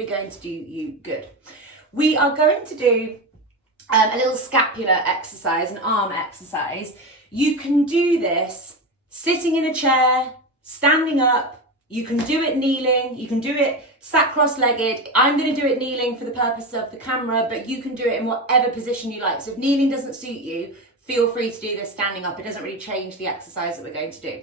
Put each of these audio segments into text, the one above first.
probably going to do you good. We are going to do a little scapular exercise, an arm exercise. You can do this sitting in a chair, standing up. You can do it kneeling, you can do it sat cross-legged. I'm going to do it kneeling for the purpose of the camera, but you can do it in whatever position you like. So if kneeling doesn't suit you, feel free to do this standing up. It doesn't really change the exercise that we're going to do.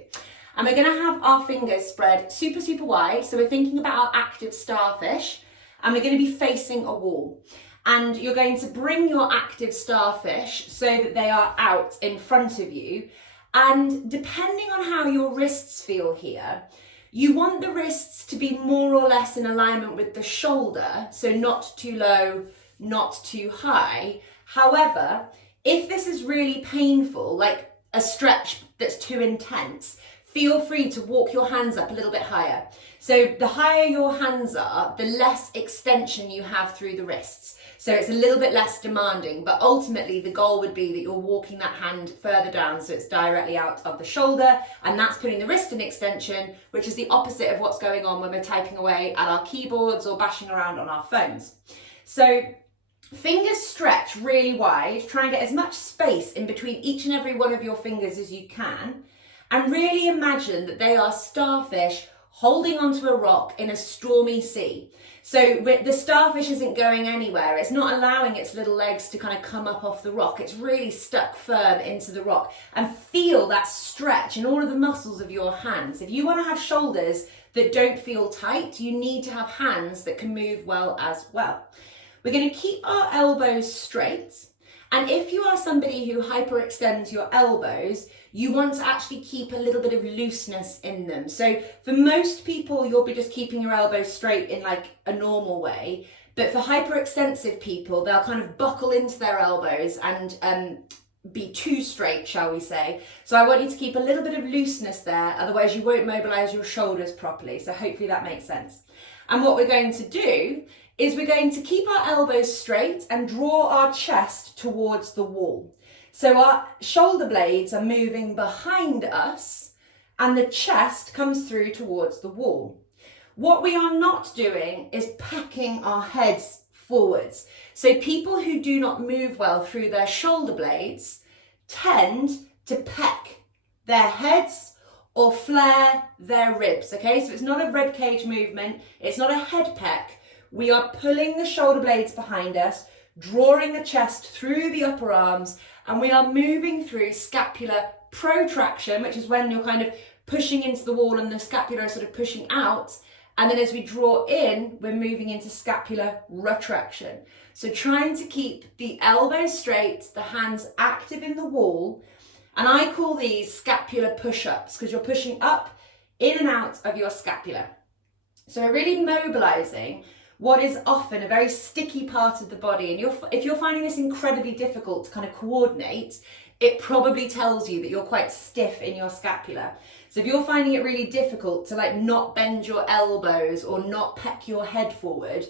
And we're going to have our fingers spread super, super wide. So we're thinking about our active starfish, and we're going to be facing a wall. And you're going to bring your active starfish so that they are out in front of you. And depending on how your wrists feel here, you want the wrists to be more or less in alignment with the shoulder, so not too low, not too high. However, if this is really painful, like a stretch that's too intense, feel free to walk your hands up a little bit higher. So the higher your hands are, the less extension you have through the wrists. So it's a little bit less demanding, but ultimately the goal would be that you're walking that hand further down so it's directly out of the shoulder, and that's putting the wrist in extension, which is the opposite of what's going on when we're typing away at our keyboards or bashing around on our phones. So fingers stretch really wide, try and get as much space in between each and every one of your fingers as you can, and really imagine that they are starfish holding onto a rock in a stormy sea. So the starfish isn't going anywhere. It's not allowing its little legs to kind of come up off the rock. It's really stuck firm into the rock. And feel that stretch in all of the muscles of your hands. If you want to have shoulders that don't feel tight, you need to have hands that can move well as well. We're going to keep our elbows straight. And if you are somebody who hyperextends your elbows, you want to actually keep a little bit of looseness in them. So for most people, you'll be just keeping your elbows straight in like a normal way. But for hyperextensive people, they'll kind of buckle into their elbows and be too straight, shall we say. So I want you to keep a little bit of looseness there, otherwise you won't mobilize your shoulders properly. So hopefully that makes sense. And what we're going to do is we're going to keep our elbows straight and draw our chest towards the wall. So our shoulder blades are moving behind us and the chest comes through towards the wall. What we are not doing is pecking our heads forwards. So people who do not move well through their shoulder blades tend to peck their heads or flare their ribs, okay? So it's not a rib cage movement, it's not a head peck. We are pulling the shoulder blades behind us, drawing the chest through the upper arms, and we are moving through scapular protraction, which is when you're kind of pushing into the wall and the scapula is sort of pushing out. And then as we draw in, we're moving into scapular retraction. So trying to keep the elbows straight, the hands active in the wall. And I call these scapular push-ups because you're pushing up, in and out of your scapula. So we're really mobilizing what is often a very sticky part of the body. And if you're finding this incredibly difficult to kind of coordinate, it probably tells you that you're quite stiff in your scapula. So if you're finding it really difficult to like not bend your elbows or not peck your head forward,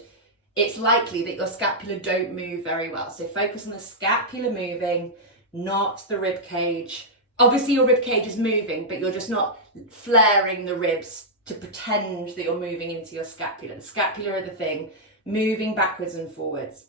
it's likely that your scapula don't move very well. So focus on the scapula moving, not the rib cage. Obviously your rib cage is moving, but you're just not flaring the ribs to pretend that you're moving into your scapula. The scapula are the thing, moving backwards and forwards.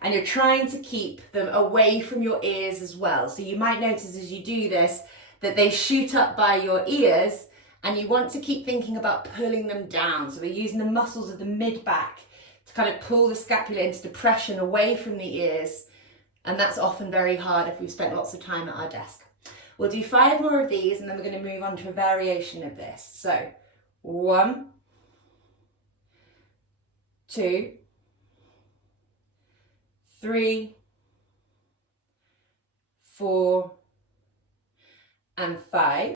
And you're trying to keep them away from your ears as well. So you might notice as you do this that they shoot up by your ears, and you want to keep thinking about pulling them down. So we're using the muscles of the mid-back to kind of pull the scapula into depression away from the ears. And that's often very hard if we've spent lots of time at our desk. We'll do 5 more of these and then we're going to move on to a variation of this. So 1, 2, 3, 4, and 5.